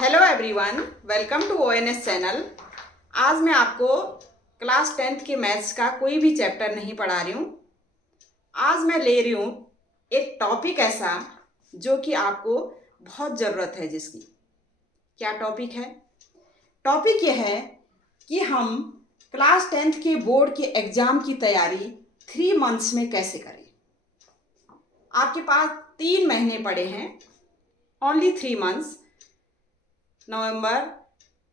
Hello everyone, welcome to ONS channel. आज मैं आपको क्लास 10th के मैथ्स का कोई भी चैप्टर नहीं पढ़ा रही हूँ। आज मैं ले रही हूँ एक टॉपिक ऐसा जो कि आपको बहुत ज़रूरत है जिसकी। क्या टॉपिक है? टॉपिक यह है कि हम क्लास 10th के बोर्ड के एग्ज़ाम की तैयारी 3 मंथ्स में कैसे करें। आपके पास 3 महीने पड़े हैं, only 3 months, November,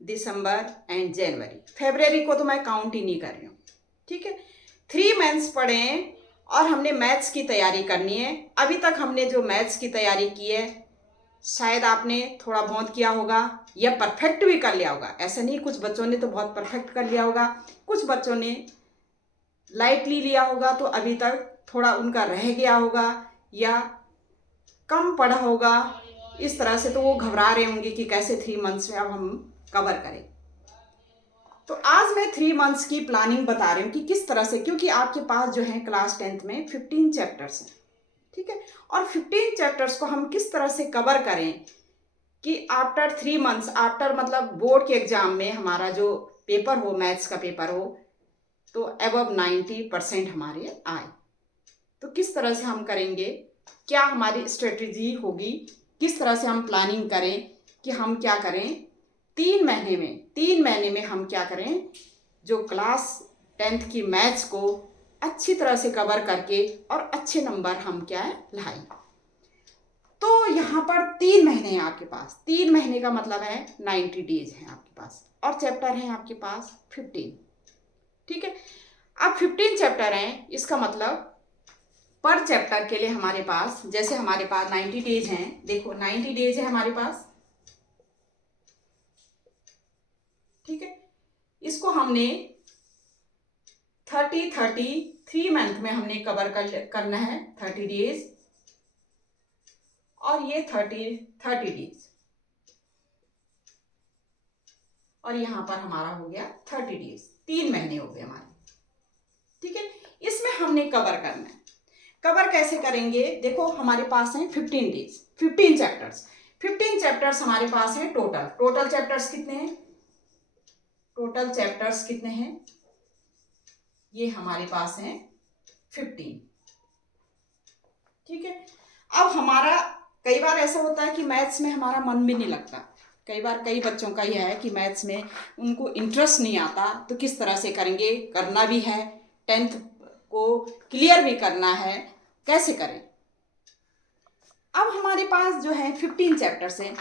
December and January. फरवरी को तो मैं काउंट ही नहीं कर रही हूँ। ठीक है, 3 मंथ्स पड़े हैं और हमने मैथ्स की तैयारी करनी है। अभी तक हमने जो मैथ्स की तैयारी की है शायद आपने थोड़ा बहुत किया होगा या परफेक्ट भी कर लिया होगा। ऐसा नहीं, कुछ बच्चों ने तो बहुत परफेक्ट कर लिया होगा, कुछ बच्चों ने लाइटली लिया होगा, तो अभी तक थोड़ा उनका रह गया होगा या कम पढ़ा होगा। इस तरह से तो वो घबरा रहे होंगे कि कैसे 3 मंथ्स में अब हम कवर करें। तो आज मैं 3 मंथ्स की प्लानिंग बता रही हूँ कि किस तरह से, क्योंकि आपके पास जो है क्लास 10th में 15 चैप्टर्स हैं। ठीक है, और 15 चैप्टर्स को हम किस तरह से कवर करें कि आफ्टर 3 मंथ्स, आफ्टर मतलब बोर्ड के एग्जाम में हमारा जो पेपर हो, मैथ्स का पेपर हो, तो अबव 90% हमारे आए। तो किस तरह से हम करेंगे, क्या हमारी स्ट्रेटजी होगी, किस तरह से हम प्लानिंग करें कि हम क्या करें 3 महीने में हम क्या करें, जो क्लास 10th की मैथ्स को अच्छी तरह से कवर करके और अच्छे नंबर हम क्या है लाएं। तो यहाँ पर 3 महीने हैं आपके पास। 3 महीने का मतलब है 90 डेज हैं आपके पास, और चैप्टर हैं आपके पास 15। ठीक है, अब 15 चैप्टर हैं, इसका मतलब पर चैप्टर के लिए हमारे पास, जैसे हमारे पास 90 डेज हैं, देखो 90 डेज है हमारे पास। ठीक है, इसको हमने 3 मंथ में हमने कवर करना है 30 डेज, और ये 30 डेज, और यहां पर हमारा हो गया 30 डेज। 3 महीने हो गए हमारे। ठीक है, इसमें हमने कवर करना है। कवर कैसे करेंगे, देखो हमारे पास हैं 15 डेज, 15 चैप्टर्स। 15 चैप्टर्स हमारे पास है टोटल चैप्टर्स कितने हैं, टोटल चैप्टर्स कितने हैं, ये हमारे पास हैं 15। ठीक है, अब हमारा कई बार ऐसा होता है कि मैथ्स में हमारा मन भी नहीं लगता। कई बार कई बच्चों का यह है कि मैथ्स में उनको इंटरेस्ट नहीं आता, तो किस तरह से करेंगे, करना भी है, 10th को क्लियर भी करना है, कैसे करें। अब हमारे पास जो है 15 चैप्टर्स हैं,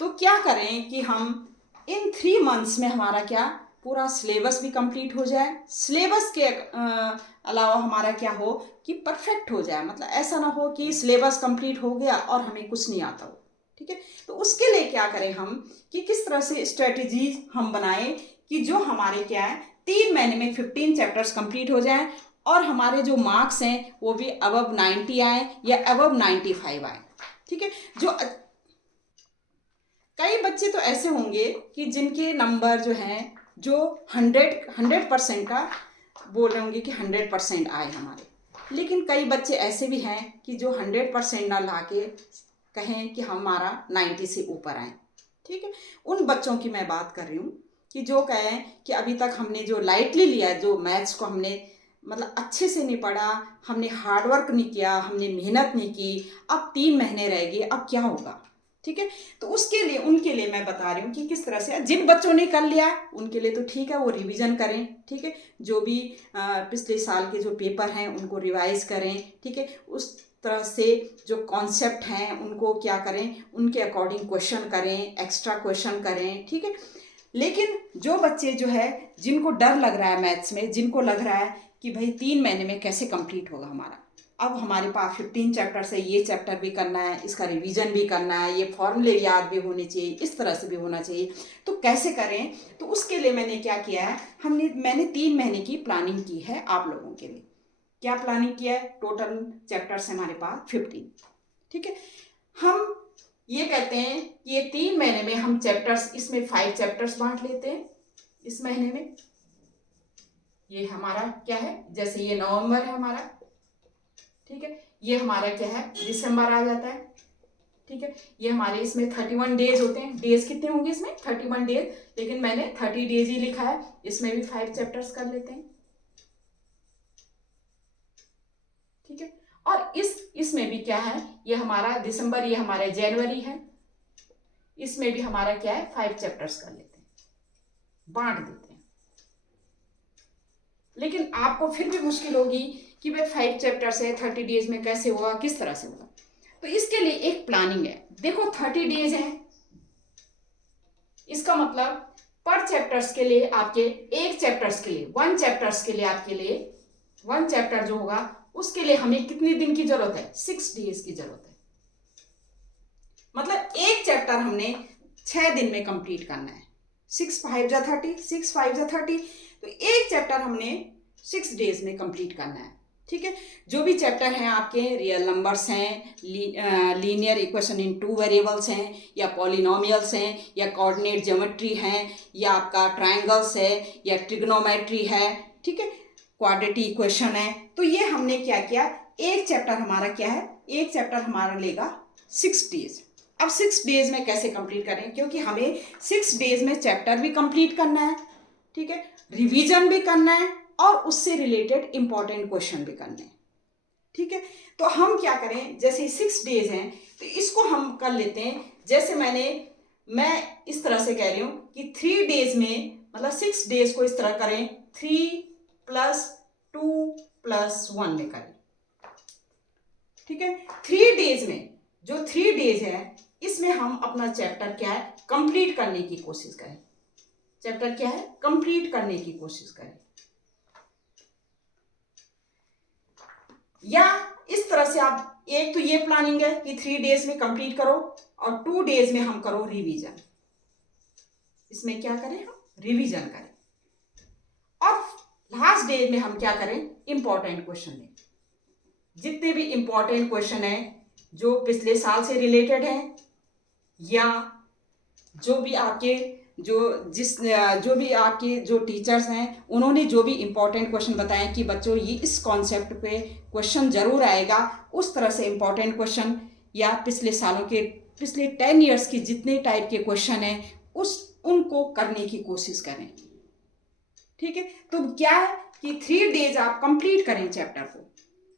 तो क्या करें कि हम इन 3 मंथ्स में हमारा क्या पूरा सिलेबस भी कंप्लीट हो जाए। सिलेबस के अलावा हमारा क्या हो कि परफेक्ट हो जाए, मतलब ऐसा ना हो कि सिलेबस कंप्लीट हो गया और हमें कुछ नहीं आता हो। ठीक है, तो उसके लिए क्या करें हम कि किस तरह से स्ट्रेटजीज हम बनाएं कि जो हमारे क्या है 3 महीने में 15 चैप्टर्स कंप्लीट हो जाए और हमारे जो मार्क्स हैं वो भी अबव 90 आए या अबव 95 आए। ठीक है, जो कई बच्चे तो ऐसे होंगे कि जिनके नंबर जो हैं जो 100% का बोल रहे होंगे कि 100% आए हमारे, लेकिन कई बच्चे ऐसे भी हैं कि जो 100% ना ला के कहें कि हमारा 90 से ऊपर आए। ठीक है, उन बच्चों की मैं बात कर रही हूँ कि जो कहें कि अभी तक हमने जो लाइटली लिया, जो मैथ्स को हमने मतलब अच्छे से नहीं पढ़ा, हमने हार्डवर्क नहीं किया, हमने मेहनत नहीं की, अब 3 महीने रह गए, अब क्या होगा। ठीक है, तो उसके लिए उनके लिए मैं बता रही हूँ कि किस तरह से, जिन बच्चों ने कर लिया उनके लिए तो ठीक है, वो रिवीजन करें। ठीक है, जो भी पिछले साल के जो पेपर हैं उनको रिवाइज करें। ठीक है, उस तरह से जो कॉन्सेप्ट हैं उनको क्या करें, उनके अकॉर्डिंग क्वेश्चन करें, एक्स्ट्रा क्वेश्चन करें। ठीक है, लेकिन जो बच्चे जो है जिनको डर लग रहा है मैथ्स में, जिनको लग रहा है कि भाई 3 महीने में कैसे कंप्लीट होगा हमारा, अब हमारे पास 15 चैप्टर्स है, ये चैप्टर भी करना है, इसका रिवीजन भी करना है, ये फॉर्मूले याद भी होने चाहिए, इस तरह से भी होना चाहिए, तो कैसे करें। तो उसके लिए मैंने क्या किया है, मैंने 3 महीने की प्लानिंग की है आप लोगों के लिए। क्या प्लानिंग किया है, टोटल चैप्टर्स है हमारे पास 15। ठीक है, हम ये कहते हैं कि ये 3 महीने में हम चैप्टर्स, इसमें 5 चैप्टर्स बांट लेते हैं इस महीने में। ये हमारा क्या है, जैसे ये नवंबर है हमारा, ठीक है, ये हमारा क्या है दिसंबर आ जाता है। ठीक है। ये हमारे इसमें 31 डेज होते हैं। डेज कितने होंगे इसमें? 31 डेज, लेकिन मैंने 30 डेज ही लिखा है। इसमें भी 5 चैप्टर्स कर लेते हैं, ठीक है। और इसमें भी क्या है, ये हमारा दिसंबर, ये हमारा जनवरी है, इसमें भी हमारा क्या है, 5 चैप्टर्स कर लेते हैं, बांट देते हैं। लेकिन आपको फिर भी मुश्किल होगी कि भाई 5 चैप्टर्स है, 30 डेज में कैसे होगा, किस तरह से होगा। तो इसके लिए एक प्लानिंग है। देखो 30 डेज है, इसका मतलब पर चैप्टर्स के लिए आपके एक चैप्टर्स के लिए 1 चैप्टर्स के लिए आपके लिए 1 चैप्टर जो होगा उसके लिए हमें कितने दिन की जरूरत है? 6 डेज की जरूरत है। मतलब एक चैप्टर हमने 6 दिन में कंप्लीट करना है। 6 5 जा 30, 6 5 जा 30, तो एक चैप्टर हमने 6 डेज में कंप्लीट करना है, ठीक है। जो भी चैप्टर हैं आपके, रियल नंबर्स हैं, लीनियर इक्वेशन इन 2 वेरिएबल्स हैं, या पॉलिनोमियल्स हैं, या कोऑर्डिनेट ज्योमेट्री हैं, या आपका ट्रायंगल्स है, या ट्रिग्नोमेट्री है, ठीक है, क्वाड्रेटिक इक्वेशन है। तो ये हमने क्या किया, एक चैप्टर हमारा क्या है, एक चैप्टर हमारा लेगा 6 डेज। अब 6 डेज में कैसे कंप्लीट करें, क्योंकि हमें 6 डेज में चैप्टर भी कंप्लीट करना है, ठीक है, रिवीजन भी करना है, और उससे रिलेटेड इंपॉर्टेंट क्वेश्चन भी करने हैं, ठीक है। तो हम क्या करें, जैसे 6 डेज हैं तो इसको हम कर लेते हैं, जैसे मैं इस तरह से कह रही हूं कि 3 डेज में, मतलब 6 डेज को इस तरह करें, 3 + 2 + 1 में करें, ठीक है। 3 डेज में, जो 3 डेज है इसमें हम अपना चैप्टर क्या है, कंप्लीट करने की कोशिश करें। चैप्टर क्या है, कंप्लीट करने की कोशिश करें। या इस तरह से आप, एक तो ये प्लानिंग है कि 3 डेज में कंप्लीट करो, और 2 डेज में हम करो रिवीजन। इसमें क्या करें, हम रिवीजन करें, और लास्ट डे में हम क्या करें, इंपॉर्टेंट क्वेश्चन लें। जितने भी इंपॉर्टेंट क्वेश्चन है जो पिछले साल से रिलेटेड है, या जो भी आपके जो भी आपके जो टीचर्स हैं उन्होंने जो भी इम्पोर्टेंट क्वेश्चन बताए कि बच्चों ये इस कॉन्सेप्ट पे क्वेश्चन जरूर आएगा, उस तरह से इम्पोर्टेंट क्वेश्चन, या पिछले सालों के, पिछले 10 ईयर्स के जितने टाइप के क्वेश्चन हैं उनको करने की कोशिश करें, ठीक है। तो क्या है कि 3 डेज आप कंप्लीट करें चैप्टर को,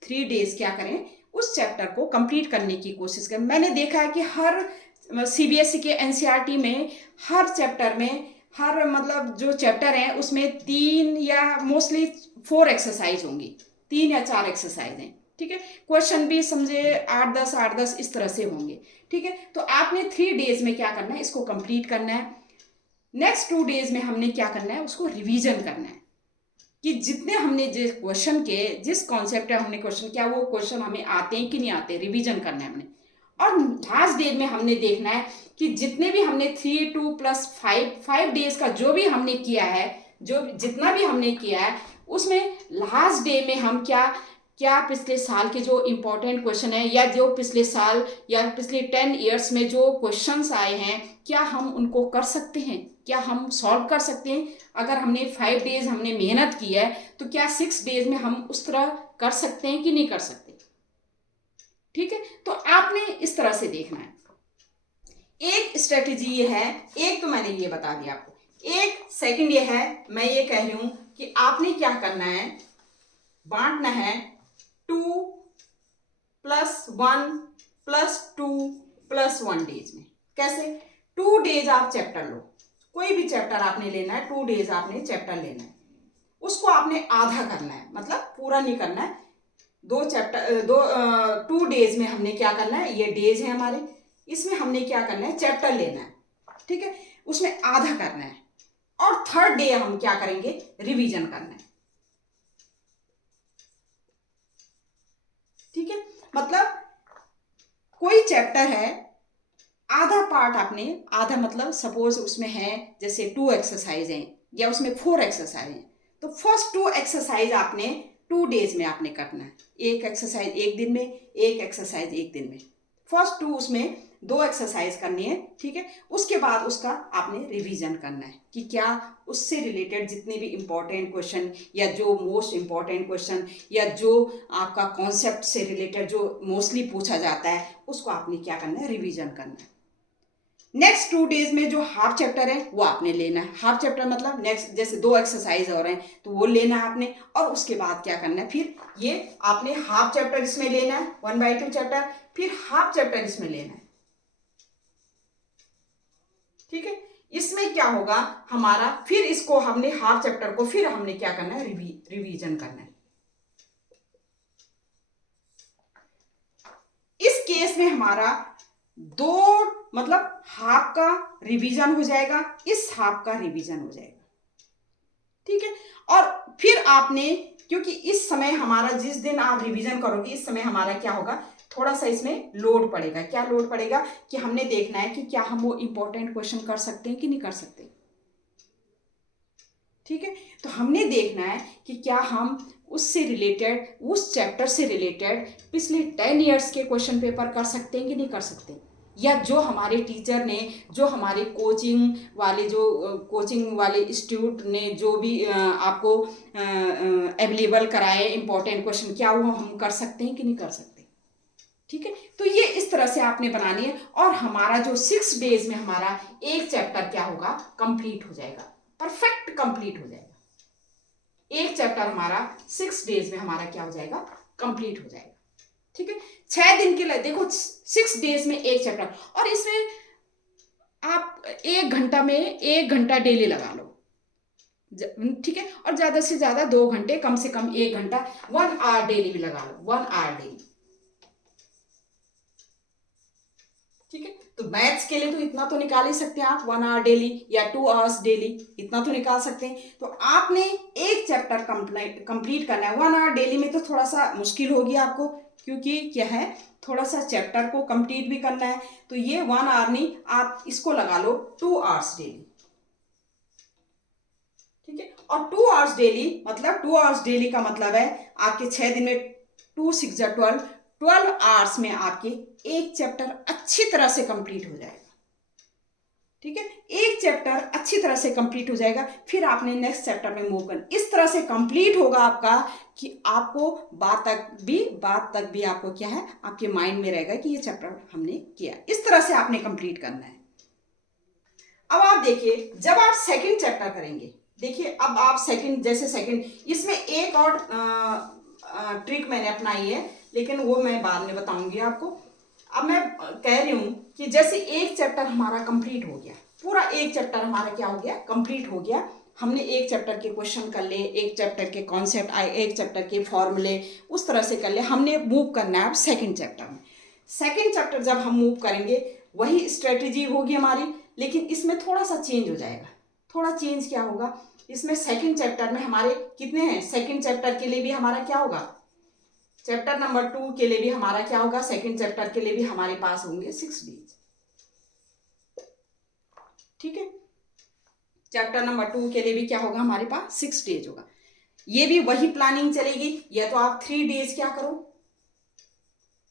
3 डेज क्या करें, उस चैप्टर को कंप्लीट करने की कोशिश करें। मैंने देखा है कि हर सीबीएसई के एनसीईआरटी में हर चैप्टर में, हर मतलब जो चैप्टर हैं उसमें 3 या मोस्टली 4 एक्सरसाइज होंगी, 3 या 4 एक्सरसाइज हैं, ठीक है। क्वेश्चन भी समझे 8-10 इस तरह से होंगे, ठीक है। तो आपने 3 डेज में क्या करना है, इसको कंप्लीट करना है। नेक्स्ट 2 डेज में हमने क्या करना है, उसको रिवीजन करना है कि जितने हमने जिस क्वेश्चन के, जिस कॉन्सेप्ट है हमने क्वेश्चन किया, वो क्वेश्चन हमें आते हैं कि नहीं आते, रिवीजन करना है हमने। और लास्ट डेज में हमने देखना है कि जितने भी हमने 3 2 + 5 डेज का जो भी हमने किया है, जो जितना भी हमने किया है, उसमें लास्ट डे में हम क्या पिछले साल के जो इम्पोर्टेंट क्वेश्चन है, या जो पिछले साल या पिछले 10 ईयर्स में जो क्वेश्चंस आए हैं, क्या हम उनको कर सकते हैं, क्या हम सॉल्व कर सकते हैं। अगर हमने 5 डेज हमने मेहनत की है, तो क्या 6 डेज में हम उस तरह कर सकते हैं कि नहीं कर सकते, ठीक है। तो आपने इस तरह से देखना है। एक स्ट्रेटेजी ये है, एक तो मैंने ये बता दिया आपको, एक सेकंड ये है, मैं ये कह रही हूं कि आपने क्या करना है, बांटना है 2 + 1 + 2 + 1 डेज में। कैसे? 2 डेज आप चैप्टर लो, कोई भी चैप्टर आपने लेना है, 2 डेज आपने चैप्टर लेना है, उसको आपने आधा करना है, मतलब पूरा नहीं करना है। 2 डेज में हमने क्या करना है, ये डेज है हमारे, इसमें हमने क्या करना है, चैप्टर लेना है, ठीक है, उसमें आधा करना है। और 3rd डे हम क्या करेंगे, रिवीजन करना है, ठीक है। मतलब कोई चैप्टर है, आधा पार्ट आपने, आधा मतलब सपोज उसमें है जैसे 2 एक्सरसाइज हैं या उसमें 4 एक्सरसाइज हैं, तो फर्स्ट 2 एक्सरसाइज आपने 2 डेज में आपने करना है। एक एक्सरसाइज एक दिन में, एक एक्सरसाइज एक दिन में, फर्स्ट 2 उसमें 2 एक्सरसाइज करनी है, ठीक है। उसके बाद उसका आपने रिवीजन करना है कि क्या उससे रिलेटेड जितने भी इम्पोर्टेंट क्वेश्चन या जो मोस्ट इम्पॉर्टेंट क्वेश्चन या जो आपका कॉन्सेप्ट से रिलेटेड जो मोस्टली पूछा जाता है उसको आपने क्या करना है, रिवीजन करना है। नेक्स्ट 2 डेज में जो हाफ चैप्टर है वो आपने लेना है। हाफ चैप्टर मतलब नेक्स्ट जैसे 2 एक्सरसाइज हो रहे हैं तो वो लेना है आपने, और उसके बाद क्या करना है, फिर ये आपने हाफ चैप्टर इसमें लेना है 1/2 चैप्टर, फिर हाफ चैप्टर इसमें लेना है, ठीक है। इसमें क्या होगा हमारा, फिर इसको हमने हाफ चैप्टर को फिर हमने क्या करना है, रिवीजन करना है। इस केस में हमारा 2 मतलब हाफ का रिवीजन हो जाएगा, इस हाफ का रिवीजन हो जाएगा, ठीक है। और फिर आपने, क्योंकि इस समय हमारा जिस दिन आप रिवीजन करोगे इस समय हमारा क्या होगा, थोड़ा सा इसमें लोड पड़ेगा। क्या लोड पड़ेगा कि हमने देखना है कि क्या हम वो इंपॉर्टेंट क्वेश्चन कर सकते हैं कि नहीं कर सकते, ठीक है। तो हमने देखना है कि क्या हम उससे रिलेटेड, उस चैप्टर से रिलेटेड पिछले 10 ईयर्स के क्वेश्चन पेपर कर सकते हैं कि नहीं कर सकते, या जो हमारे टीचर ने, जो हमारे कोचिंग वाले इंस्टीट्यूट ने जो भी आपको अवेलेबल कराए इंपॉर्टेंट क्वेश्चन, क्या वो हम कर सकते हैं कि नहीं कर सकते, ठीक है। तो ये इस तरह से आपने बनानी है, और हमारा जो 6 डेज में हमारा एक चैप्टर क्या होगा, कंप्लीट हो जाएगा, परफेक्ट कंप्लीट हो जाएगा। एक चैप्टर हमारा 6 डेज में हमारा क्या हो जाएगा, कंप्लीट हो जाएगा, ठीक है। 6 दिन के लिए देखो, 6 डेज में एक चैप्टर, और इसमें आप 1 घंटा में 1 घंटा डेली लगा लो, ठीक है। और ज्यादा से ज्यादा 2 घंटे, कम से कम 1 घंटा, 1 आवर डेली भी लगा लो, 1 आवर डेली, ठीक है। तो मैथ्स के लिए तो इतना तो निकाल ही सकते हैं आप, 1 आवर डेली या 2 आवर्स डेली, इतना तो निकाल सकते हैं। तो आपने एक चैप्टर कंप्लीट करना है 1 आवर डेली में, तो थोड़ा सा मुश्किल होगी आपको, क्योंकि क्या है, थोड़ा सा चैप्टर को कंप्लीट भी करना है। तो ये 1 आवर नहीं, आप इसको लगा लो 2 आवर्स डेली, ठीक है। और 2 आवर्स डेली मतलब 2 आवर्स डेली का मतलब है आपके 6 दिन में 2 6 जा 12 आवर्स में आपके एक चैप्टर अच्छी तरह से कंप्लीट हो जाएगा, ठीक है। एक चैप्टर अच्छी तरह से कंप्लीट हो जाएगा, फिर आपने नेक्स्ट चैप्टर में मूव करना। इस तरह से कंप्लीट होगा आपका कि आपको बात तक भी आपको क्या है, आपके माइंड में रहेगा कि ये चैप्टर हमने किया। इस तरह से आपने कंप्लीट करना है। अब आप देखिए, जब आप सेकंड चैप्टर करेंगे, देखिए अब आप सेकंड इसमें एक और ट्रिक मैंने अपनाई है, लेकिन वो मैं बाद में बताऊंगी आपको। अब मैं कह रही हूँ कि जैसे एक चैप्टर हमारा कंप्लीट हो गया, पूरा एक चैप्टर हमारा क्या हो गया, कंप्लीट हो गया। हमने एक चैप्टर के क्वेश्चन कर ले, एक चैप्टर के कॉन्सेप्ट आए, एक चैप्टर के फॉर्मूले, उस तरह से कर ले। हमने मूव करना है अब सेकंड चैप्टर में। सेकंड चैप्टर जब हम मूव करेंगे, वही स्ट्रेटेजी होगी हमारी, लेकिन इसमें थोड़ा सा चेंज हो जाएगा। थोड़ा चेंज क्या होगा, इसमें सेकंड चैप्टर में हमारे कितने हैं, सेकंड चैप्टर के लिए भी हमारा क्या होगा, चैप्टर नंबर 2 के लिए भी हमारा क्या होगा, सेकंड चैप्टर के लिए भी हमारे पास होंगे 6 डेज, ठीक है। चैप्टर नंबर 2 के लिए भी क्या होगा, हमारे पास 6 डेज होगा। ये भी वही प्लानिंग चलेगी, या तो आप 3 डेज क्या करो,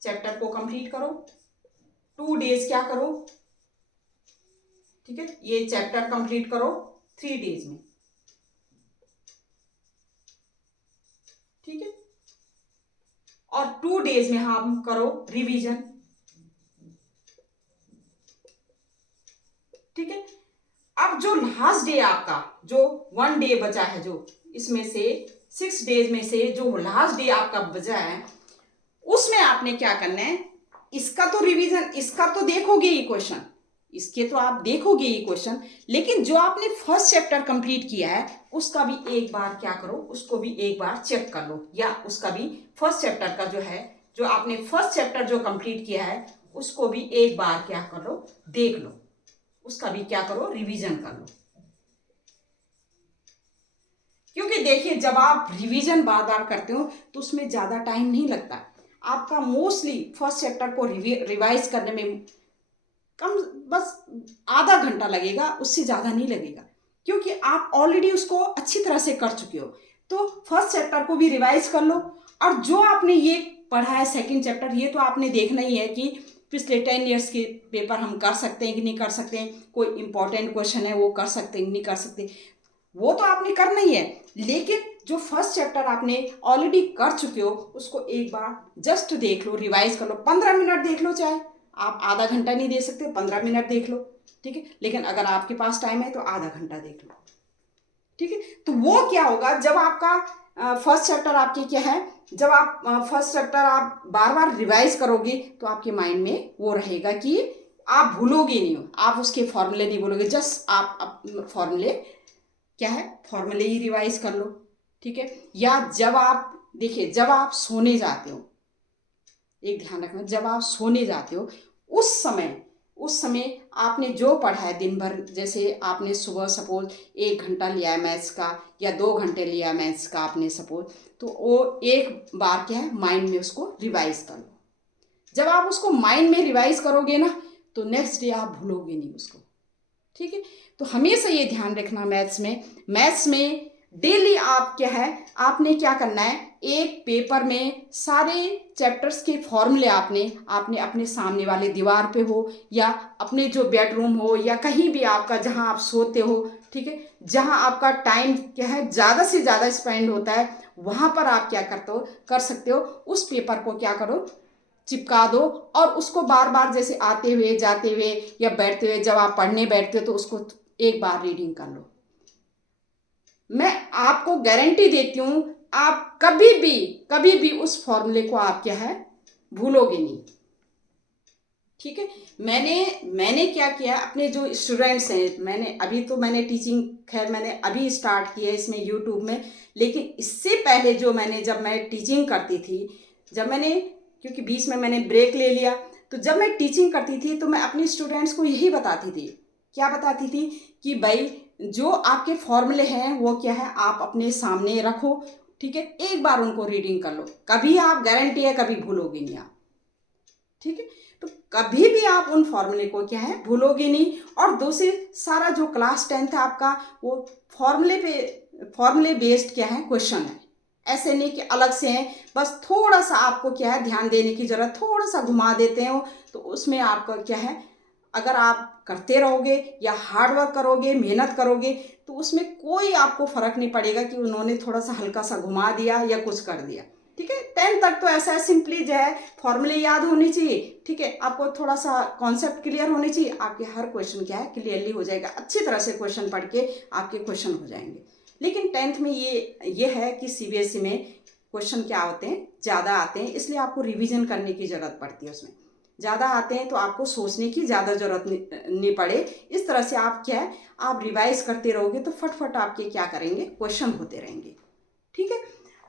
चैप्टर को कंप्लीट करो, 2 डेज क्या करो, ठीक है, ये चैप्टर कंप्लीट करो 3 डेज में, ठीक है। और 2 डेज में हम करो रिवीजन, ठीक है। अब जो लास्ट डे आपका, जो 1 डे बचा है, जो इसमें से 6 डेज में से जो लास्ट डे आपका बचा है, उसमें आपने क्या करना है, इसका तो रिवीजन, इसका तो देखोगे ही क्वेश्चन, इसके तो आप देखोगे ही क्वेश्चन, लेकिन जो आपने फर्स्ट चैप्टर कंप्लीट किया है उसका भी एक बार क्या करो, उसको भी एक बार चेक कर लो, या उसका भी फर्स्ट चैप्टर का जो है, जो आपने फर्स्ट चैप्टर जो कंप्लीट किया है उसको भी एक बार क्या कर लो, देख लो, उसका भी क्या करो, रिवीजन कर लो। क्योंकि देखिए, जब आप रिवीजन बार बार करते हो तो उसमें ज़्यादा टाइम नहीं लगता। आपका मोस्टली फर्स्ट चैप्टर को रिवाइज करने में कम बस आधा घंटा लगेगा, उससे ज़्यादा नहीं लगेगा, क्योंकि आप ऑलरेडी उसको अच्छी तरह से कर चुके हो। तो फर्स्ट चैप्टर को भी रिवाइज कर लो, और जो आपने ये पढ़ा है सेकंड चैप्टर, ये तो आपने देखना ही है कि पिछले 10 ईयर्स के पेपर हम कर सकते हैं कि नहीं कर सकते हैं, कोई इंपॉर्टेंट क्वेश्चन है वो कर सकते हैं कि नहीं कर सकते, वो तो आपने करना ही है। लेकिन जो फर्स्ट चैप्टर आपने ऑलरेडी कर चुके हो उसको एक बार जस्ट देख लो, रिवाइज कर लो, 15 मिनट देख लो, चाहे आप आधा घंटा नहीं दे सकते, 15 मिनट देख लो, ठीक है। लेकिन अगर आपके पास टाइम है तो आधा घंटा देख लो, ठीक है। तो वो क्या होगा, जब आपका फर्स्ट चैप्टर आपके क्या है, जब आप फर्स्ट चैप्टर आप बार बार रिवाइज करोगे तो आपके माइंड में वो रहेगा कि आप भूलोगे नहीं हो, आप उसके फॉर्मूले नहीं भूलोगे, जस्ट आप फॉर्मूले क्या है, फॉर्मूले ही रिवाइज कर लो, ठीक है। या जब आप देखिए, जब आप सोने जाते हो, एक ध्यान रखना, जब आप सोने जाते हो उस समय आपने जो पढ़ा है दिन भर, जैसे आपने सुबह सपोज 1 घंटा लिया है मैथ्स का या 2 घंटे लिया है मैथ्स का आपने सपोज, तो वो एक बार क्या है माइंड में उसको रिवाइज कर लो। जब आप उसको माइंड में रिवाइज करोगे ना तो नेक्स्ट डे आप भूलोगे नहीं उसको, ठीक है। तो हमेशा ये ध्यान रखना, मैथ्स में डेली आप क्या है, आपने क्या करना है, एक पेपर में सारे चैप्टर्स के फॉर्मूले आपने अपने सामने वाले दीवार पे हो या अपने जो बेडरूम हो या कहीं भी आपका जहां आप सोते हो, ठीक है, जहां आपका टाइम क्या है ज़्यादा से ज़्यादा स्पेंड होता है, वहां पर आप क्या कर सकते हो, उस पेपर को क्या करो, चिपका दो और उसको बार बार जैसे आते हुए जाते हुए या बैठते हुए जब आप पढ़ने बैठते हो तो उसको एक बार रीडिंग कर लो। मैं आपको गारंटी देती हूं, आप कभी भी उस फॉर्मूले को आप क्या है भूलोगे नहीं, ठीक है। मैंने क्या किया, अपने जो स्टूडेंट्स हैं, मैंने टीचिंग खैर मैंने अभी स्टार्ट किया है इसमें यूट्यूब में, लेकिन इससे पहले जो जब मैं टीचिंग करती थी, क्योंकि बीच में मैंने ब्रेक ले लिया, तो जब मैं टीचिंग करती थी तो मैं अपने स्टूडेंट्स को यही बताती थी, क्या बताती थी कि भाई जो आपके फॉर्मूले हैं वो क्या है आप अपने सामने रखो, ठीक है, एक बार उनको रीडिंग कर लो, कभी आप गारंटी है कभी भूलोगे नहीं आप, ठीक है। तो कभी भी आप उन फॉर्मूले को क्या है भूलोगे नहीं। और दूसरे सारा जो क्लास 10th है आपका वो फॉर्मूले बेस्ड क्या है क्वेश्चन है, ऐसे नहीं कि अलग से हैं, बस थोड़ा सा आपको क्या है ध्यान देने की जरूरत, थोड़ा सा घुमा देते हो तो उसमें आपका क्या है, अगर आप करते रहोगे या हार्ड वर्क करोगे, मेहनत करोगे, तो उसमें कोई आपको फर्क नहीं पड़ेगा कि उन्होंने थोड़ा सा हल्का सा घुमा दिया या कुछ कर दिया, ठीक है। 10 तक तो ऐसा है, सिंपली जो है फॉर्मूले याद होनी चाहिए, ठीक है, आपको थोड़ा सा कॉन्सेप्ट क्लियर होने चाहिए, आपके हर क्वेश्चन क्या है क्लियरली हो जाएगा, अच्छी तरह से क्वेश्चन पढ़ के आपके क्वेश्चन हो जाएंगे। लेकिन 10th में ये है कि सीबीएसई में क्वेश्चन क्या होते हैं, ज़्यादा आते हैं, इसलिए आपको रिवीजन करने की ज़रूरत पड़ती है, उसमें ज़्यादा आते हैं तो आपको सोचने की ज़्यादा ज़रूरत नहीं पड़े, इस तरह से आप क्या है आप रिवाइज करते रहोगे तो फटफट आपके क्या करेंगे क्वेश्चन होते रहेंगे, ठीक है।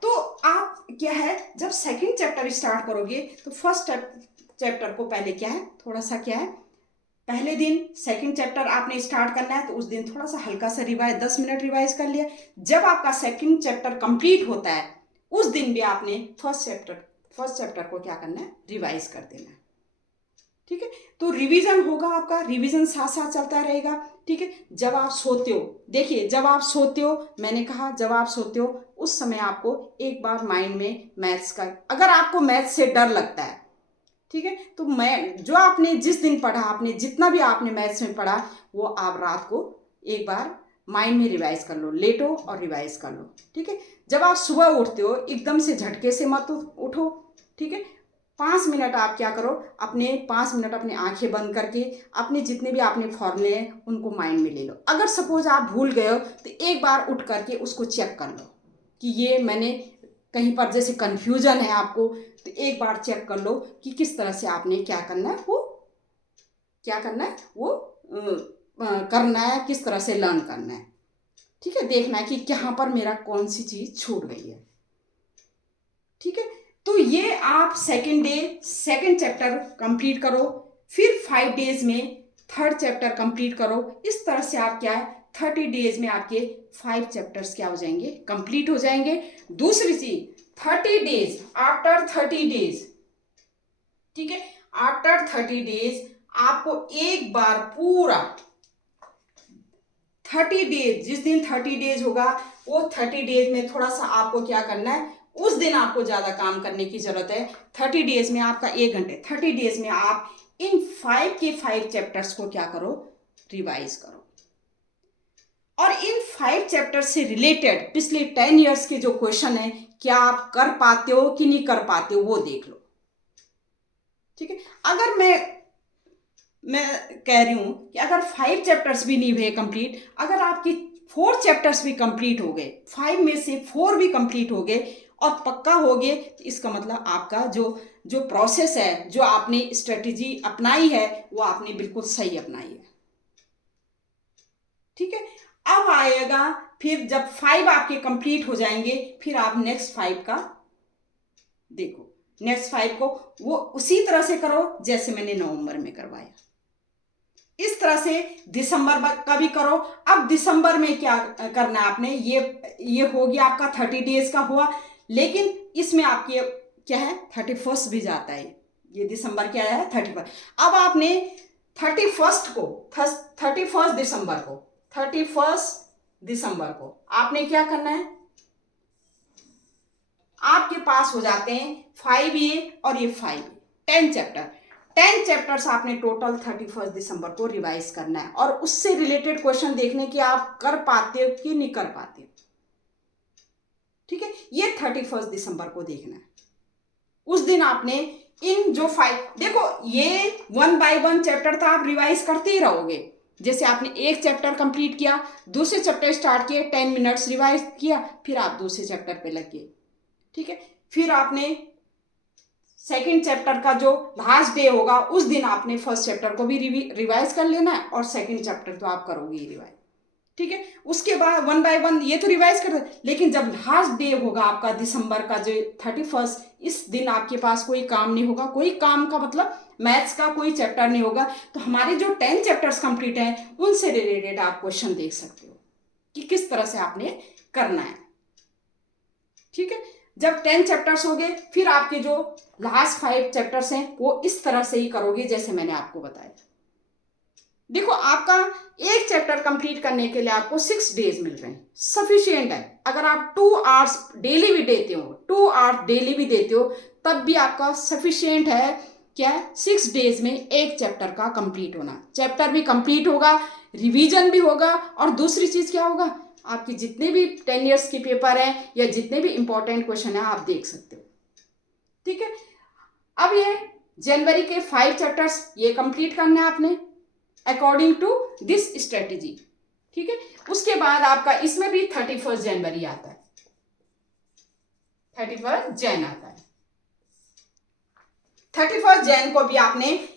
तो आप क्या है जब सेकंड चैप्टर स्टार्ट करोगे तो फर्स्ट चैप्टर को पहले क्या है थोड़ा सा क्या है, पहले दिन सेकंड चैप्टर आपने स्टार्ट करना है तो उस दिन थोड़ा सा हल्का सा रिवाइज 10 मिनट रिवाइज कर लिया। जब आपका सेकंड चैप्टर कंप्लीट होता है उस दिन भी आपने फर्स्ट चैप्टर को क्या करना है रिवाइज कर देना है, ठीक है। तो रिवीजन होगा, आपका रिवीजन साथ साथ चलता रहेगा, ठीक है। जब आप सोते हो, देखिए जब आप सोते हो, मैंने कहा जब आप सोते हो उस समय आपको एक बार माइंड में मैथ्स का, अगर आपको मैथ्स से डर लगता है, ठीक है, तो मैं जो आपने जिस दिन पढ़ा, आपने जितना भी आपने मैथ्स में पढ़ा वो आप रात को एक बार माइंड में रिवाइज कर लो, लेटो और रिवाइज कर लो, ठीक है। जब आप सुबह उठते हो एकदम से झटके से मत उठो, ठीक है। 5 मिनट आप क्या करो, 5 मिनट अपनी आंखें बंद करके अपने जितने भी आपने फॉर्मूले हैं उनको माइंड में ले लो। अगर सपोज आप भूल गए हो तो एक बार उठ करके उसको चेक कर लो कि ये मैंने कहीं पर जैसे कंफ्यूजन है आपको तो एक बार चेक कर लो कि किस तरह से आपने क्या करना है करना है, किस तरह से लर्न करना है, ठीक है। देखना है कि कहाँ पर मेरा कौन सी चीज़ छूट गई है, ठीक है। तो ये आप सेकंड चैप्टर कंप्लीट करो, फिर 5 डेज में थर्ड चैप्टर कंप्लीट करो। इस तरह से आप क्या है 30 डेज में आपके 5 चैप्टर्स क्या हो जाएंगे कंप्लीट हो जाएंगे। दूसरी चीज 30 डेज, आफ्टर 30 डेज, ठीक है, आफ्टर 30 डेज आपको एक बार पूरा 30 डेज, जिस दिन 30 डेज होगा वो 30 डेज में थोड़ा सा आपको क्या करना है, उस दिन आपको ज़्यादा काम करने की ज़रूरत है। 30 डेज में आपका 1 घंटे, 30 डेज में आप इन 5 के 5 चैप्टर्स को क्या करो, रिवाइज करो। और इन 5 चैप्टर्स से रिलेटेड पिछले 10 इयर्स के जो क्वेश्चन है, क्या आप कर पाते हो कि नहीं कर पाते हो, वो देख लो। ठीक है, अगर मैं कह रही हूं कि अगर 5 चैप्टर्स भी नहीं हुए कंप्लीट, अगर आपकी 4 चैप्टर्स भी कंप्लीट हो गए, 5 में से 4 भी कंप्लीट हो गए और पक्का हो गए, तो इसका मतलब आपका जो प्रोसेस है, जो आपने स्ट्रेटेजी अपनाई है, वो आपने बिल्कुल सही अपनाई है। ठीक है, अब आएगा फिर जब 5 आपके कंप्लीट हो जाएंगे, फिर आप नेक्स्ट 5 का देखो। नेक्स्ट 5 को वो उसी तरह से करो जैसे मैंने नवंबर में करवाया, इस तरह से दिसंबर का भी करो। अब दिसंबर में क्या करना है आपने, ये हो गया आपका 30 डेज का हुआ, लेकिन इसमें आपके क्या है 31 भी जाता है। ये दिसंबर क्या है 31। अब आपने 31 दिसंबर को आपने क्या करना है, आपके पास हो जाते हैं 5A और ये 5A 10 चैप्टर्स आपने टोटल 31 दिसंबर को रिवाइज करना है, और उससे रिलेटेड क्वेश्चन देखने कि आप कर पाते हो कि नहीं कर पाते हो। ठीक है, ये 31 दिसंबर को देखना है। उस दिन आपने इन जो 5 देखो, ये 1 बाय 1 चैप्टर तो आप रिवाइज करते ही रहोगे। जैसे आपने एक चैप्टर कंप्लीट किया, दूसरे चैप्टर स्टार्ट किए, 10 मिनट्स रिवाइज किया, फिर आप दूसरे चैप्टर पे लग गए। ठीक है, फिर आपने सेकंड चैप्टर का जो लास्ट डे होगा, उस दिन आपने फर्स्ट चैप्टर को भी रिवाइज कर लेना है, और सेकंड चैप्टर तो आप करोगे ही रिवाइज। ठीक है, उसके बाद 1 बाय 1 ये तो रिवाइज कर दो, लेकिन जब लास्ट डे होगा आपका दिसंबर का जो 31, इस दिन आपके पास कोई काम नहीं होगा। कोई काम का मतलब मैथ्स का कोई चैप्टर नहीं होगा, तो हमारे जो 10 चैप्टर्स कंप्लीट हैं, उनसे रिलेटेड आप क्वेश्चन देख सकते हो कि किस तरह से आपने करना है। ठीक है, जब 10 चैप्टर्स हो गए, फिर आपके जो लास्ट 5 चैप्टर्स हैं, वो इस तरह से ही करोगे जैसे मैंने आपको बताया। देखो, आपका एक चैप्टर कंप्लीट करने के लिए आपको 6 डेज मिल रहे हैं, सफिशिएंट है। अगर आप 2 आवर्स डेली भी देते हो, तब भी आपका सफिशिएंट है। क्या है, 6 डेज में एक चैप्टर का कंप्लीट होना। चैप्टर भी कंप्लीट होगा, रिवीजन भी होगा, और दूसरी चीज क्या होगा, आपके जितने भी 10 इयर्स के पेपर हैं या जितने भी इंपॉर्टेंट क्वेश्चन है, आप देख सकते हो। ठीक है, अब ये जनवरी के 5 चैप्टर्स ये कंप्लीट करना है आपने अकॉर्डिंग टू दिस स्ट्रेटेजी। ठीक है, उसके बाद आपका इसमें भी 31 जनवरी आता है, 31 जैन आता है। 31 जैन को भी आपने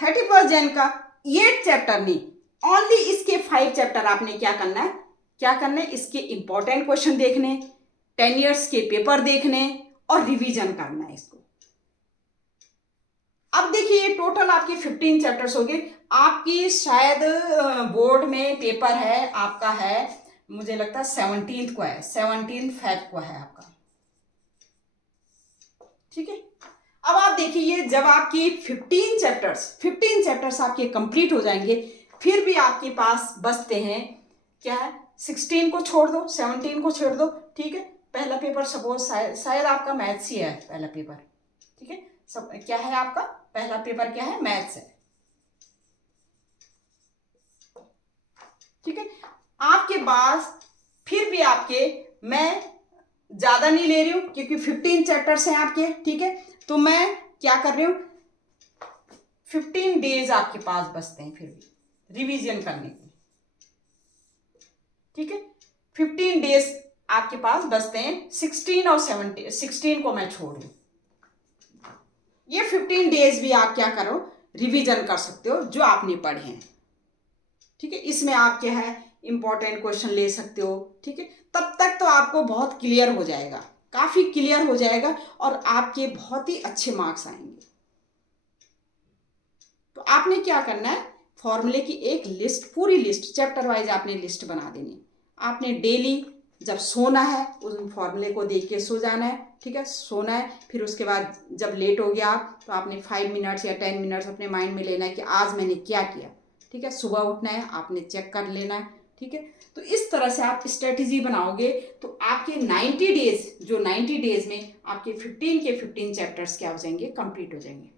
31 जैन का 8 चैप्टर नहीं, ओनली इसके 5 चैप्टर आपने क्या करना है, इसके इंपॉर्टेंट क्वेश्चन देखने, 10 इयर्स के पेपर देखने और रिवीजन करना है इसको। अब देखिए, टोटल आपके 15 चैप्टर्स हो गए। आपकी शायद बोर्ड में पेपर है, आपका है, मुझे लगता है 17 को है, 17 फेब को है आपका। ठीक है, अब आप देखिए, जब आपकी 15 चैप्टर्स आपके कंप्लीट हो जाएंगे, फिर भी आपके पास बचते हैं क्या है, 16 को छोड़ दो, 17 को छोड़ दो। ठीक है, पहला पेपर सपोज शायद आपका मैथ्स ही है पहला पेपर। ठीक है, सब क्या है आपका पहला पेपर, क्या है, मैथ्स है। ठीक है, आपके पास फिर भी मैं ज्यादा नहीं ले रही हूं क्योंकि 15 चैप्टर्स हैं आपके। ठीक है, तो मैं क्या कर रही हूं, 15 डेज आपके पास बचते हैं फिर भी रिवीजन करने के। ठीक है, 15 डेज आपके पास बचते हैं। 16 और 17, 16 को मैं छोड़ दूं। ये 15 डेज भी आप क्या करो, रिवीजन कर सकते हो जो आपने पढ़े हैं। ठीक है, इसमें आप क्या है, इंपॉर्टेंट क्वेश्चन ले सकते हो। ठीक है, तब तक तो आपको बहुत क्लियर हो जाएगा, काफी क्लियर हो जाएगा, और आपके बहुत ही अच्छे मार्क्स आएंगे। तो आपने क्या करना है, फॉर्मूले की एक लिस्ट, पूरी लिस्ट चैप्टर वाइज आपने लिस्ट बना देनी। आपने डेली जब सोना है उस फॉर्मूले को देख के सो जाना है। ठीक है, सोना है, फिर उसके बाद जब लेट हो गया आप, तो आपने 5 मिनट्स या 10 मिनट्स अपने माइंड में लेना है कि आज मैंने क्या किया। ठीक है, सुबह उठना है, आपने चेक कर लेना है। ठीक है, तो इस तरह से आप स्ट्रेटेजी बनाओगे, तो आपके 90 डेज में आपके 15 के 15 चैप्टर्स क्या हो जाएंगे, कंप्लीट हो जाएंगे।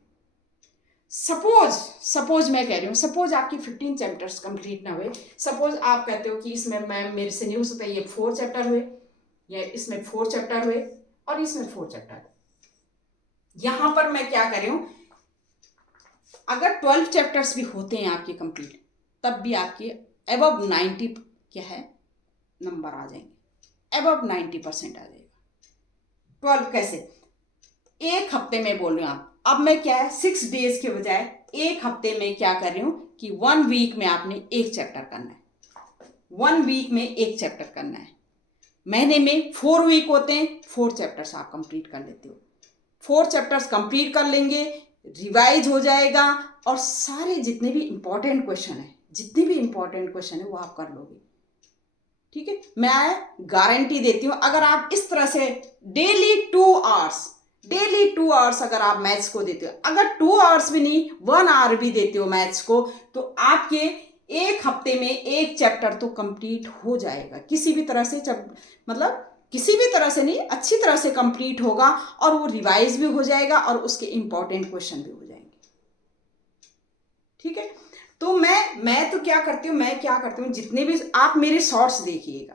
सपोज मैं कह रही हूँ, सपोज आपकी 15 चैप्टर्स कंप्लीट ना हुए, सपोज आप कहते हो कि इसमें मैम मेरे से नहीं हो सकता, ये 4 चैप्टर हुए, या इसमें 4 चैप्टर हुए और इसमें 4 चैप्टर हुए। यहां पर मैं क्या कर रही हूँ, अगर 12 चैप्टर्स भी होते हैं आपके कंप्लीट, तब भी आपके अबव 90 क्या है नंबर आ जाएंगे, अबव 90% आ जाएगा। 12 कैसे, एक हफ्ते में बोल रही हूँ आप, अब मैं क्या है 6 डेज के बजाय एक हफ्ते में क्या कर रही हूँ कि 1 वीक में आपने एक चैप्टर करना है, 1 वीक में एक चैप्टर करना है। महीने में 4 वीक होते हैं, 4 चैप्टर्स आप कंप्लीट कर लेते हो, 4 चैप्टर्स कंप्लीट कर लेंगे, रिवाइज हो जाएगा और सारे जितने भी इंपॉर्टेंट क्वेश्चन है वो आप कर लोगे। ठीक है, मैं गारंटी देती हूँ, अगर आप इस तरह से डेली 2 आवर्स अगर आप मैथ्स को देते हो, अगर 2 आवर्स भी नहीं 1 आवर भी देते हो मैथ्स को, तो आपके एक हफ्ते में एक चैप्टर तो कंप्लीट हो जाएगा, किसी भी तरह से, मतलब किसी भी तरह से नहीं, अच्छी तरह से कंप्लीट होगा और वो रिवाइज भी हो जाएगा और उसके इंपॉर्टेंट क्वेश्चन भी हो जाएंगे। ठीक है, तो मैं तो क्या करती हूँ, जितने भी आप मेरे शॉर्ट्स देखिएगा,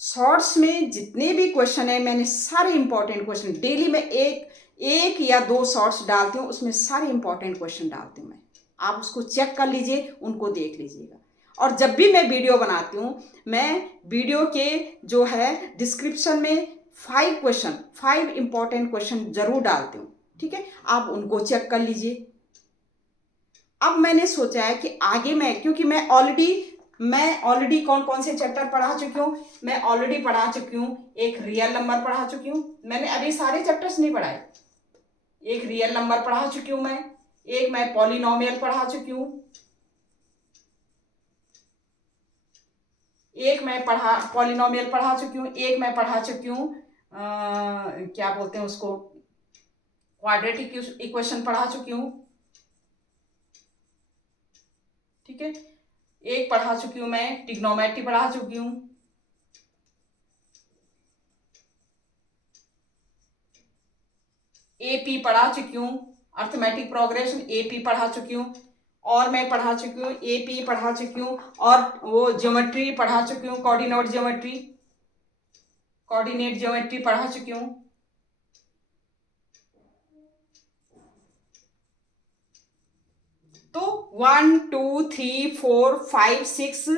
शॉर्ट्स में जितने भी क्वेश्चन है मैंने सारे इंपॉर्टेंट क्वेश्चन, डेली में एक या 2 शॉर्ट्स डालती हूँ, उसमें सारे इंपॉर्टेंट क्वेश्चन डालती हूँ मैं, आप उसको चेक कर लीजिए, उनको देख लीजिएगा। और जब भी मैं वीडियो बनाती हूँ, मैं वीडियो के जो है डिस्क्रिप्शन में 5 इंपॉर्टेंट क्वेश्चन जरूर डालती हूँ। ठीक है, आप उनको चेक कर लीजिए। अब मैंने सोचा है कि आगे क्योंकि मैं ऑलरेडी कौन कौन से चैप्टर पढ़ा चुकी हूँ, मैं ऑलरेडी पढ़ा चुकी हूँ, एक रियल नंबर पढ़ा चुकी हूँ, मैंने अभी सारे चैप्टर्स नहीं पढ़ाए, एक रियल नंबर पढ़ा चुकी हूँ एक मैं पॉलिनोमियल पढ़ा चुकी हूँ, पॉलिनोमियल पढ़ा चुकी हूँ, एक मैं पढ़ा चुकी हूँ क्या बोलते हैं उसको, क्वाड्रेटिक इक्वेशन पढ़ा चुकी हूँ। ठीक है, एक पढ़ा चुकी हूँ मैं ट्रिग्नोमेट्री पढ़ा चुकी हूँ, एपी पढ़ा चुकी हूँ, अर्थमेटिक प्रोग्रेशन एपी पढ़ा चुकी हूँ, और मैं पढ़ा चुकी हूँ एपी पढ़ा चुकी हूँ, और वो ज्योमेट्री पढ़ा चुकी हूँ, कोऑर्डिनेट ज्योमेट्री पढ़ा चुकी हूँ। तो 1 2 3 4 5 6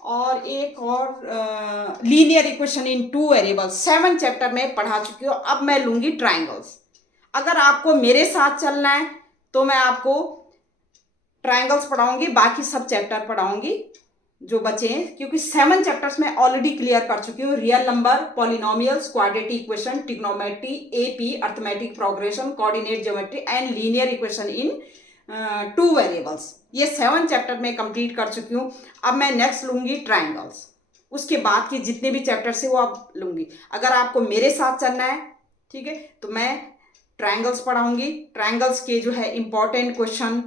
और एक और linear equation in 2 variables, 7 chapter में पढ़ा चुकी हूँ। अब मैं लूंगी ट्राइंगल्स। अगर आपको मेरे साथ चलना है तो मैं आपको ट्राइंगल्स पढ़ाऊंगी, बाकी सब चैप्टर पढ़ाऊंगी जो बचे हैं, क्योंकि 7 चैप्टर्स में ऑलरेडी क्लियर कर चुकी हूँ। Real number, polynomials, quadratic equation, trigonometry, AP, arithmetic progression, coordinate geometry and linear equation in 2 variables, ये 7 चैप्टर में कंप्लीट कर चुकी हूँ। अब मैं नेक्स्ट लूंगी ट्राइंगल्स, उसके बाद के जितने भी चैप्टर्स है वो आप लूंगी। अगर आपको मेरे साथ चलना है, ठीक है, तो मैं ट्राइंगल्स पढ़ाऊंगी, ट्राइंगल्स के जो है इंपॉर्टेंट क्वेश्चन,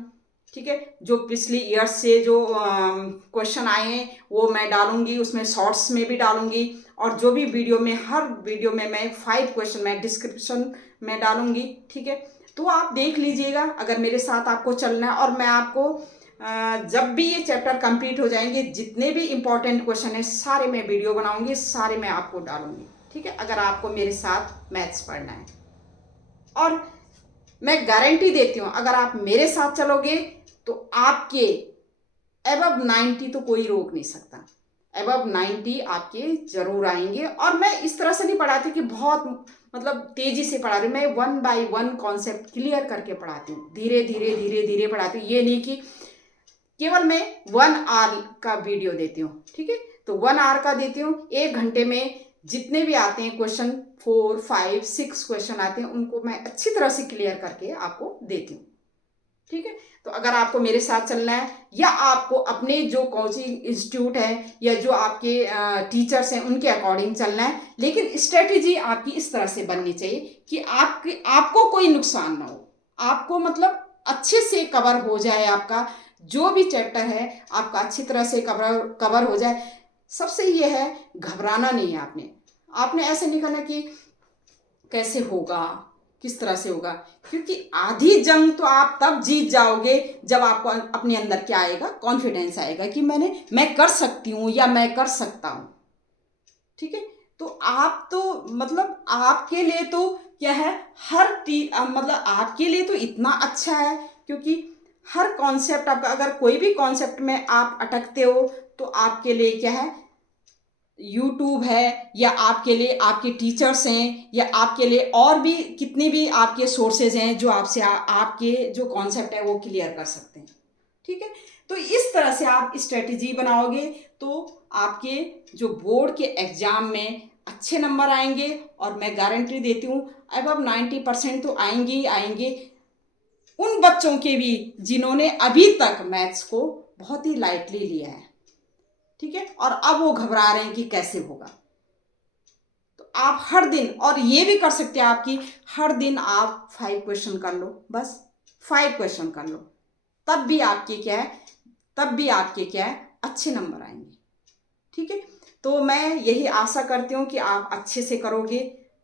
ठीक है, जो पिछली ईयर्स से जो क्वेश्चन आए हैं वो मैं डालूंगी, उसमें शॉर्ट्स में भी डालूंगी, और जो भी वीडियो में, हर वीडियो में मैं 5 क्वेश्चन मैं डिस्क्रिप्शन में डालूंगी। ठीक है, तो आप देख लीजिएगा अगर मेरे साथ आपको चलना है, और मैं आपको जब भी ये चैप्टर कंप्लीट हो जाएंगे, जितने भी इंपॉर्टेंट क्वेश्चन है सारे मैं वीडियो बनाऊंगी, सारे मैं आपको डालूंगी। ठीक है, अगर आपको मेरे साथ मैथ्स पढ़ना है, और मैं गारंटी देती हूँ अगर आप मेरे साथ चलोगे तो आपके अबव 90 तो कोई रोक नहीं सकता, अबव 90 आपके जरूर आएंगे। और मैं इस तरह से नहीं पढ़ाती कि बहुत मतलब तेजी से पढ़ा रही हूँ, मैं 1 बाय 1 कॉन्सेप्ट क्लियर करके पढ़ाती हूँ, धीरे धीरे पढ़ाती हूँ। ये नहीं कि केवल मैं 1 आवर का वीडियो देती हूँ। ठीक है, तो 1 आवर का देती हूँ, 1 घंटे में जितने भी आते हैं क्वेश्चन, 4 5 6 क्वेश्चन आते हैं, उनको मैं अच्छी तरह से क्लियर करके आपको देती हूँ। ठीक है, तो अगर आपको मेरे साथ चलना है, या आपको अपने जो कोचिंग इंस्टीट्यूट है या जो आपके टीचर्स हैं उनके अकॉर्डिंग चलना है, लेकिन स्ट्रेटेजी आपकी इस तरह से बननी चाहिए कि आपको कोई नुकसान ना हो, आपको मतलब अच्छे से कवर हो जाए, आपका जो भी चैप्टर है आपका अच्छी तरह से कवर हो जाए। सबसे ये है, घबराना नहीं है, आपने ऐसे नहीं करना कि कैसे होगा, किस तरह से होगा, क्योंकि आधी जंग तो आप तब जीत जाओगे जब आपको अपने अंदर क्या आएगा, कॉन्फिडेंस आएगा कि मैं कर सकती हूँ या मैं कर सकता हूँ। ठीक है, तो आप तो मतलब आपके लिए तो क्या है, मतलब आपके लिए तो इतना अच्छा है, क्योंकि हर कॉन्सेप्ट आपका, अगर कोई भी कॉन्सेप्ट में आप अटकते हो तो आपके लिए क्या है, यूट्यूब है, या आपके लिए आपके टीचर्स हैं, या आपके लिए और भी कितने भी आपके सोर्सेज हैं जो आपसे आपके जो कॉन्सेप्ट है वो क्लियर कर सकते हैं। ठीक है, तो इस तरह से आप स्ट्रेटजी बनाओगे तो आपके जो बोर्ड के एग्जाम में अच्छे नंबर आएंगे, और मैं गारंटी देती हूँ अबव 90% तो आएंगे ही आएंगे, उन बच्चों के भी जिन्होंने अभी तक मैथ्स को बहुत ही लाइटली लिया है। ठीक है, और अब वो घबरा रहे हैं कि कैसे होगा। तो आप हर दिन, और ये भी कर सकते हैं आपकी, हर दिन आप 5 क्वेश्चन कर लो, बस 5 क्वेश्चन कर लो, तब भी आपके क्या है, अच्छे नंबर आएंगे। ठीक है, तो मैं यही आशा करती हूँ कि आप अच्छे से करोगे,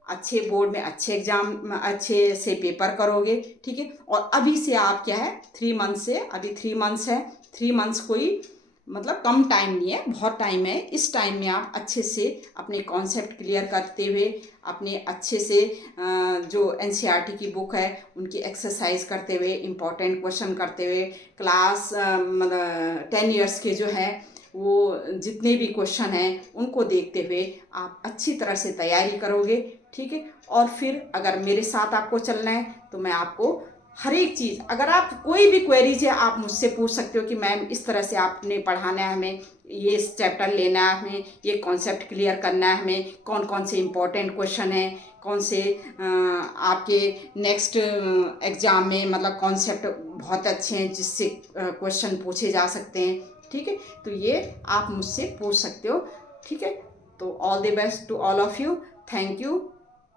अच्छे बोर्ड में अच्छे एग्जाम अच्छे से पेपर करोगे। ठीक है, और अभी से आप क्या है, 3 मंथ से, अभी 3 मंथ्स है, 3 मंथ्स कोई मतलब कम टाइम नहीं है, बहुत टाइम है। इस टाइम में आप अच्छे से अपने कॉन्सेप्ट क्लियर करते हुए, अपने अच्छे से जो NCERT की बुक है उनकी एक्सरसाइज करते हुए, इम्पॉर्टेंट क्वेश्चन करते हुए, क्लास मतलब 10 ईयर्स के जो है वो जितने भी क्वेश्चन हैं उनको देखते हुए आप अच्छी तरह से तैयारी करोगे। ठीक है, और फिर अगर मेरे साथ आपको चलना है तो मैं आपको हर एक चीज़, अगर आप कोई भी क्वेरीज है आप मुझसे पूछ सकते हो कि मैम इस तरह से आपने पढ़ाना है, हमें ये चैप्टर लेना है, हमें ये कॉन्सेप्ट क्लियर करना है, हमें कौन कौन से इम्पोर्टेंट क्वेश्चन हैं, कौन से आपके नेक्स्ट एग्ज़ाम में मतलब कॉन्सेप्ट बहुत अच्छे हैं जिससे क्वेश्चन पूछे जा सकते हैं। ठीक है, तो ये आप मुझसे पूछ सकते हो। ठीक है, तो all the best to all of you, thank you,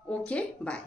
okay bye.